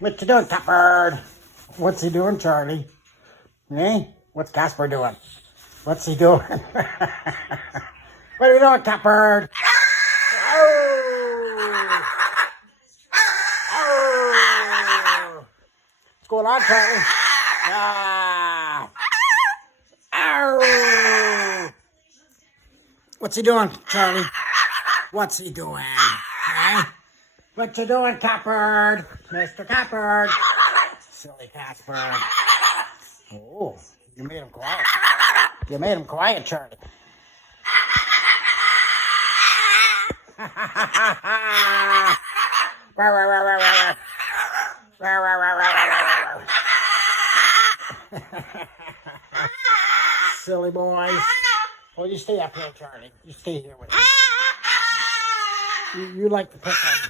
What you doing, Catbird? What's he doing, Charlie? Eh? What's Casper doing? What's he doing? What are you doing, Catbird? Oh! Oh! What's going on, Charlie? Ah! Ow! What's he doing, Charlie? What's he doing? Eh? What you doing, Catbird? Mr. Catbird. Silly Catbird. Oh, you made him quiet. You made him quiet, Charlie. Silly boys. Well, you stay up here, Charlie. You stay here with me. You like to pick on me.